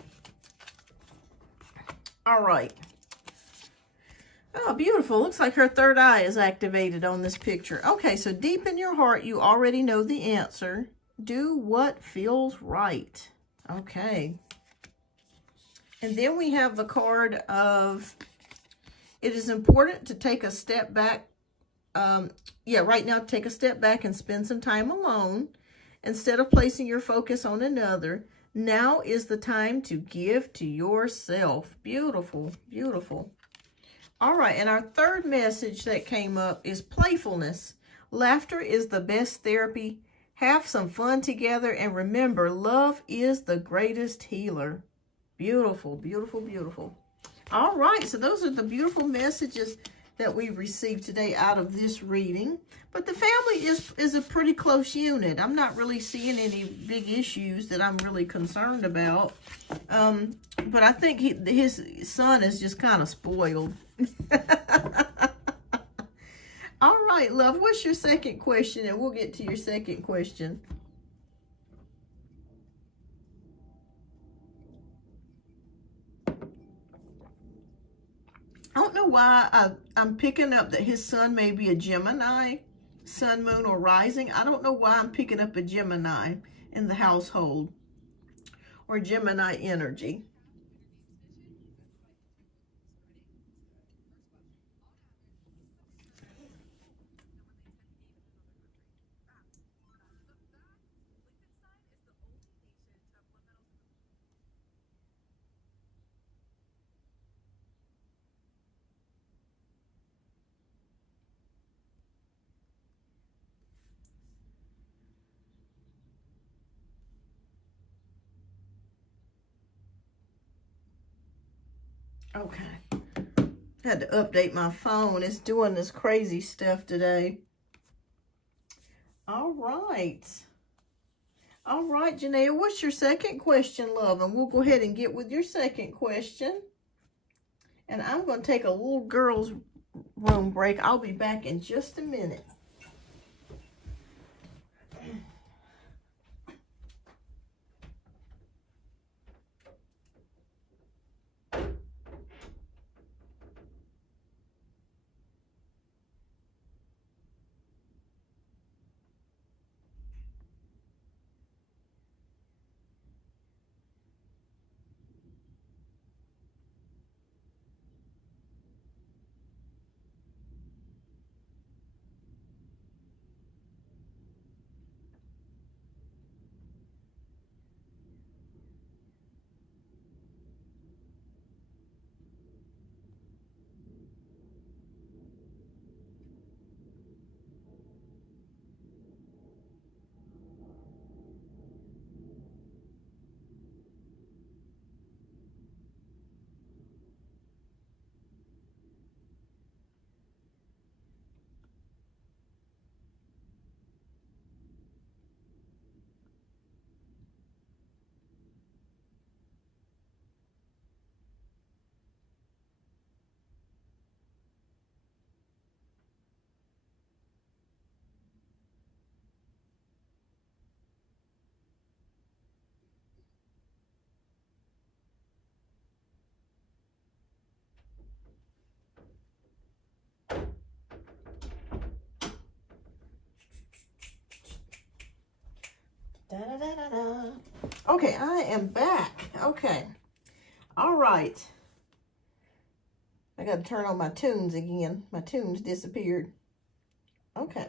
All right. Oh, beautiful. Looks like her third eye is activated on this picture. Okay, so deep in your heart, you already know the answer. Do what feels right. Okay. And then we have the card of, it is important to take a step back. Right now, take a step back and spend some time alone. Instead of placing your focus on another, now is the time to give to yourself. Beautiful, beautiful. All right, and our third message that came up is playfulness. Laughter is the best therapy. Have some fun together, and remember, love is the greatest healer. Beautiful, beautiful, beautiful. All right, so those are the beautiful messages that we received today out of this reading. But the family is a pretty close unit. I'm not really seeing any big issues that I'm really concerned about. But I think his son is just kind of spoiled. All right, love, what's your second question? And we'll get to your second question. I don't know why I'm picking up that his son may be a Gemini, sun, moon, or rising. I don't know why I'm picking up a Gemini in the household or Gemini energy. Okay. Had to update my phone. It's doing this crazy stuff today. All right. All right, Janelle, what's your second question, love? And we'll go ahead and get with your second question. And I'm going to take a little girl's room break. I'll be back in just a minute. Da-da-da-da-da. Okay, I am back. Okay. All right. I got to turn on my tunes again. My tunes disappeared. Okay.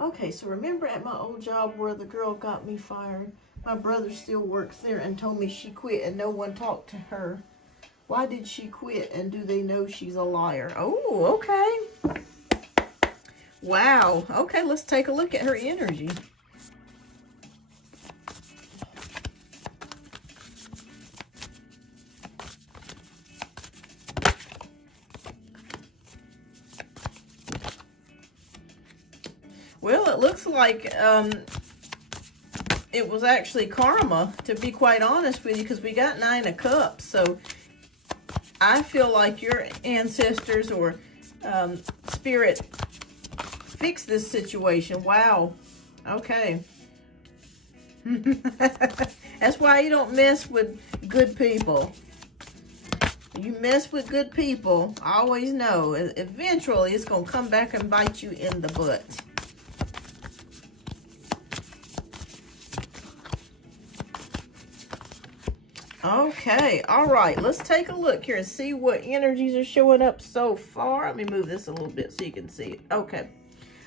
Okay, so remember at my old job where the girl got me fired? My brother still works there and told me she quit and no one talked to her. Why did she quit, and do they know she's a liar? Oh, okay. Wow. Okay, let's take a look at her energy. Well, it looks like it was actually karma, to be quite honest with you, because we got 9 of Cups. So I feel like your ancestors or spirit fixed this situation. Wow. Okay. That's why you don't mess with good people. You mess with good people, I always know, eventually it's going to come back and bite you in the butt. Okay, all right, let's take a look here and see what energies are showing up so far. Let me move this a little bit so you can see it. Okay.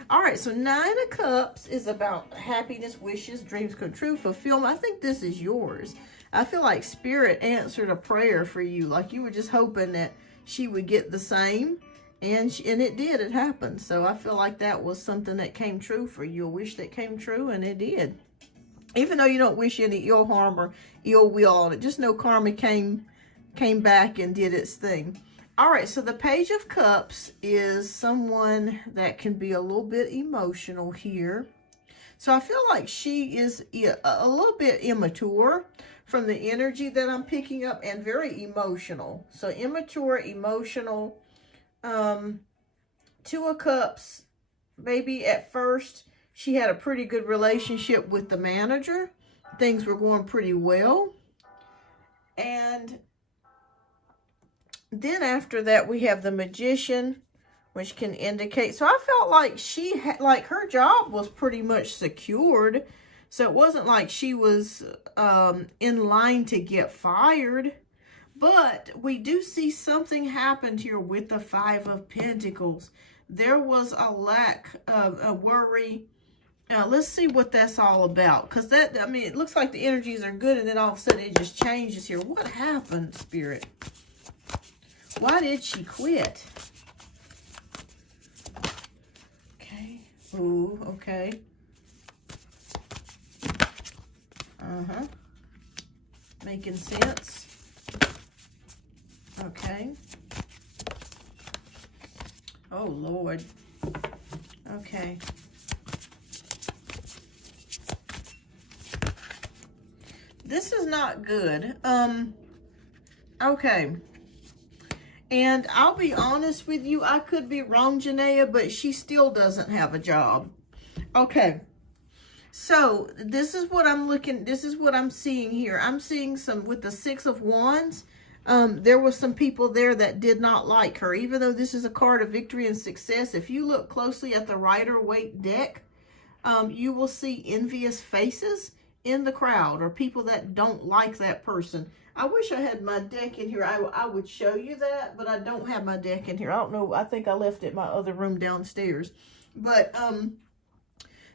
All right, so 9 of Cups is about happiness, wishes, dreams come true, fulfillment. I think this is yours. I feel like Spirit answered a prayer for you, like you were just hoping that she would get the same, and it did. It happened. So I feel like that was something that came true for you, a wish that came true, and it did. Even though you don't wish any ill harm or ill will on it, just know karma came back and did its thing. All right, so the Page of Cups is someone that can be a little bit emotional here. So I feel like she is a little bit immature from the energy that I'm picking up, and very emotional. So immature, emotional. 2 of Cups, maybe at first she had a pretty good relationship with the manager. Things were going pretty well. And then after that, we have the Magician, which can indicate. So I felt like she had, like, her job was pretty much secured. So it wasn't like she was in line to get fired. But we do see something happened here with the 5 of Pentacles. There was a lack of a worry. Let's see what that's all about. Because that, I mean, it looks like the energies are good, and then all of a sudden it just changes here. What happened, Spirit? Why did she quit? Okay. Ooh, okay. Uh-huh. Making sense. Okay. Oh, Lord. Okay. This is not good. Okay. And I'll be honest with you, I could be wrong, Janaea, but she still doesn't have a job. Okay. So this is what I'm seeing here. I'm seeing some with the 6 of Wands. There were some people there that did not like her, even though this is a card of victory and success. If you look closely at the Rider-Waite deck, you will see envious faces in the crowd, or people that don't like that person. I wish I had my deck in here. I would show you that, but I don't have my deck in here. I don't know. I think I left it in my other room downstairs. But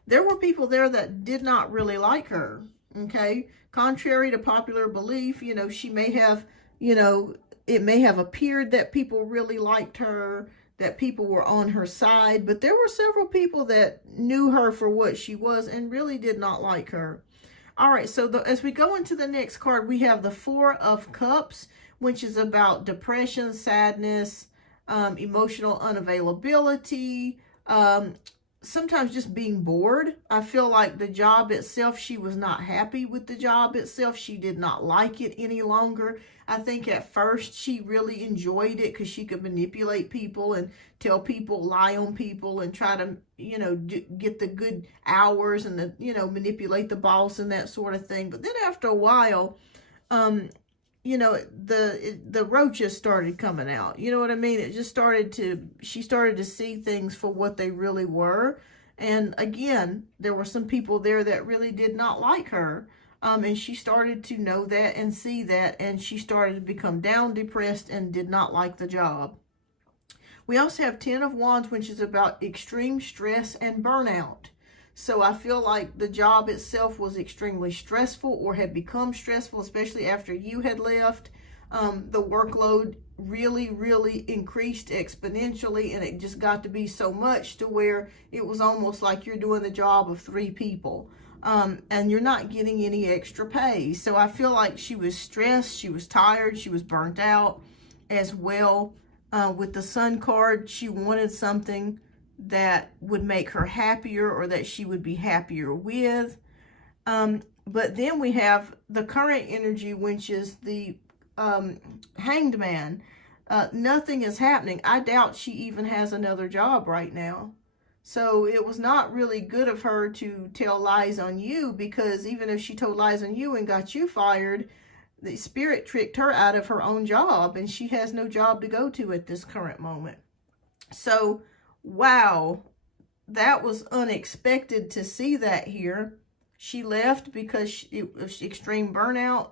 there were people there that did not really like her, okay? Contrary to popular belief, you know, she may have, you know, it may have appeared that people really liked her, that people were on her side, but there were several people that knew her for what she was and really did not like her. All right, so as we go into the next card, we have the 4 of Cups, which is about depression, sadness, emotional unavailability, sometimes just being bored. I feel like the job itself, she was not happy with the job itself. She did not like it any longer. I think at first she really enjoyed it because she could manipulate people and tell people, lie on people, and try to, you know, get the good hours and, the, you know, manipulate the boss and that sort of thing. But then after a while, you know, the roaches started coming out. You know what I mean? It just started to, she started to see things for what they really were. And again, there were some people there that really did not like her. And she started to know that and see that, and she started to become down, depressed, and did not like the job. We also have 10 of Wands, which is about extreme stress and burnout. So I feel like the job itself was extremely stressful or had become stressful, especially after you had left. The workload really, really increased exponentially, and it just got to be so much to where it was almost like you're doing the job of 3 people. And you're not getting any extra pay. So I feel like she was stressed, she was tired, she was burnt out as well. With the Sun card, she wanted something that would make her happier or that she would be happier with. But then we have the current energy, which is the Hanged Man. Nothing is happening. I doubt she even has another job right now. So it was not really good of her to tell lies on you, because even if she told lies on you and got you fired, the spirit tricked her out of her own job, and she has no job to go to at this current moment. So, wow, that was unexpected to see that here. She left because it was extreme burnout.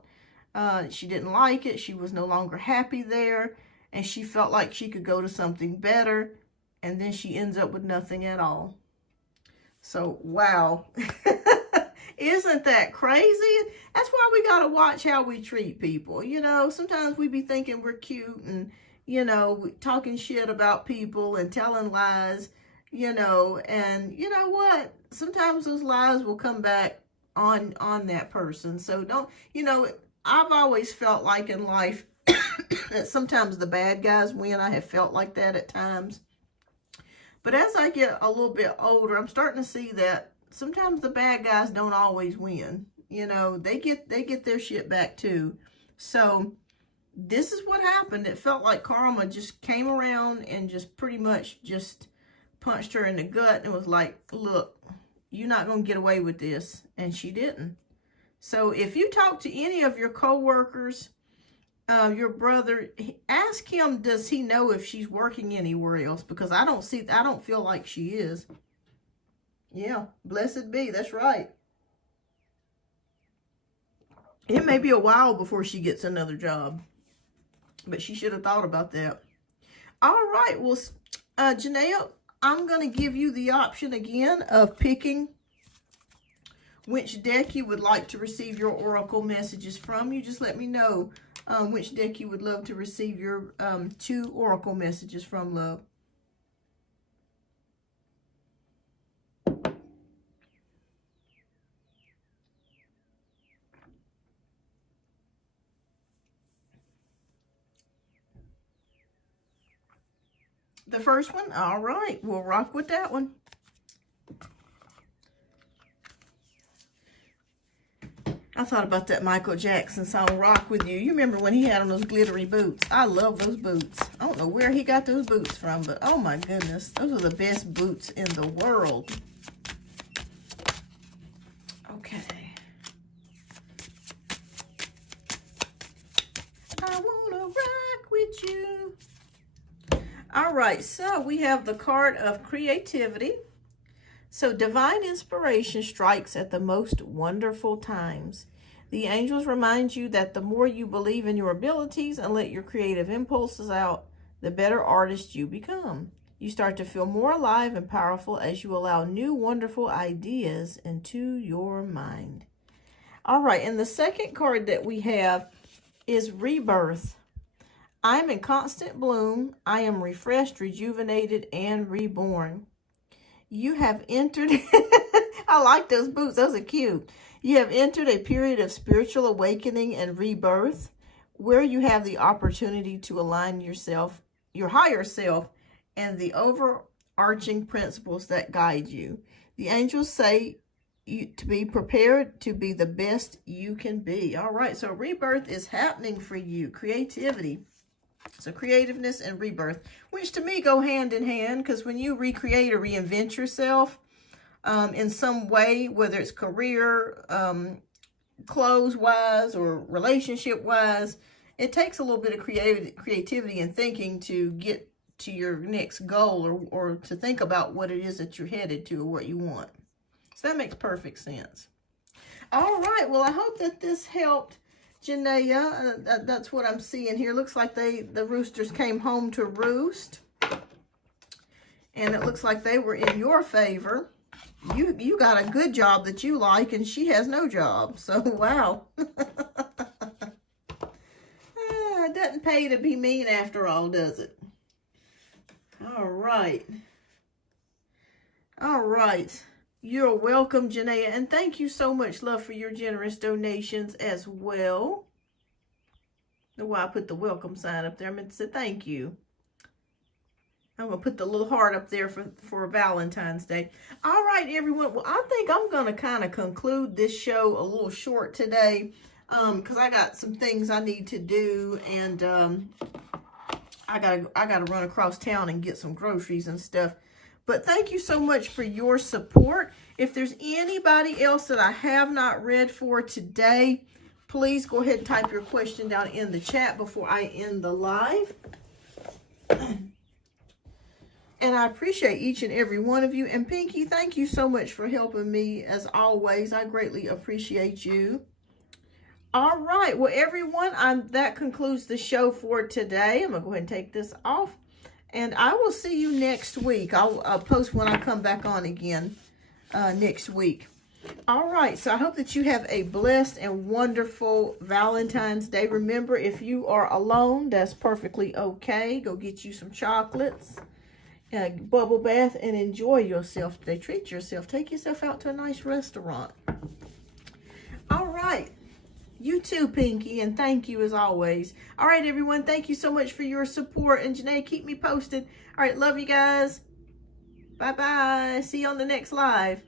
She didn't like it. She was no longer happy there, and she felt like she could go to something better. And then she ends up with nothing at all. So, wow. Isn't that crazy? That's why we got to watch how we treat people. You know, sometimes we be thinking we're cute and, you know, talking shit about people and telling lies, you know. And you know what? Sometimes those lies will come back on that person. So don't, you know, I've always felt like in life that sometimes the bad guys win. I have felt like that at times. But as I get a little bit older, I'm starting to see that sometimes the bad guys don't always win. You know, they get their shit back too. So this is what happened. It felt like karma just came around and just pretty much just punched her in the gut and was like, look, you're not going to get away with this. And she didn't. So if you talk to any of your coworkers, your brother, ask him, does he know if she's working anywhere else? Because I don't feel like she is. Yeah, blessed be, that's right. It may be a while before she gets another job, but she should have thought about that. All right, well, Janelle, I'm going to give you the option again of picking which deck you would like to receive your oracle messages from. You just let me know which deck you would love to receive your 2 oracle messages from, love. The first one? All right, we'll rock with that one. I thought about that Michael Jackson song, Rock With You. You remember when he had on those glittery boots? I love those boots. I don't know where he got those boots from, but oh my goodness. Those are the best boots in the world. Okay. I wanna rock with you. All right, so we have the card of creativity. So divine inspiration strikes at the most wonderful times. The angels remind you that the more you believe in your abilities and let your creative impulses out, the better artist you become. You start to feel more alive and powerful as you allow new wonderful ideas into your mind. All right, and the second card that we have is rebirth. I'm in constant bloom. I am refreshed, rejuvenated, and reborn. You have entered, I like those boots, those are cute. You have entered a period of spiritual awakening and rebirth, where you have the opportunity to align yourself, your higher self, and the overarching principles that guide you. The angels say to be prepared to be the best you can be. All right, so rebirth is happening for you. Creativity. So creativeness and rebirth, which to me go hand in hand, because when you recreate or reinvent yourself in some way, whether it's career, clothes-wise or relationship-wise, it takes a little bit of creativity and thinking to get to your next goal, or to think about what it is that you're headed to or what you want. So that makes perfect sense. All right, well, I hope that this helped, Janaea. That's what I'm seeing here. Looks like the roosters came home to roost. And it looks like they were in your favor. You got a good job that you like, and she has no job. So, wow. It doesn't pay to be mean after all, does it? All right. All right. You're welcome, Janaea. And thank you so much, love, for your generous donations as well. That's why I put the welcome sign up there. I meant to say thank you. I'm going to put the little heart up there for Valentine's Day. All right, everyone. Well, I think I'm going to kind of conclude this show a little short today, because I got some things I need to do, and I gotta run across town and get some groceries and stuff. But thank you so much for your support. If there's anybody else that I have not read for today, please go ahead and type your question down in the chat before I end the live. And I appreciate each and every one of you. And Pinky, thank you so much for helping me as always. I greatly appreciate you. All right. Well, everyone, that concludes the show for today. I'm going to go ahead and take this off. And I will see you next week. I'll post when I come back on again next week. All right. So I hope that you have a blessed and wonderful Valentine's Day. Remember, if you are alone, that's perfectly okay. Go get you some chocolates. Bubble bath, and enjoy yourself today. Treat yourself. Take yourself out to a nice restaurant. All right. You too, Pinky, and thank you as always. All right, everyone. Thank you so much for your support. And Janae, keep me posted. All right. Love you guys. Bye-bye. See you on the next live.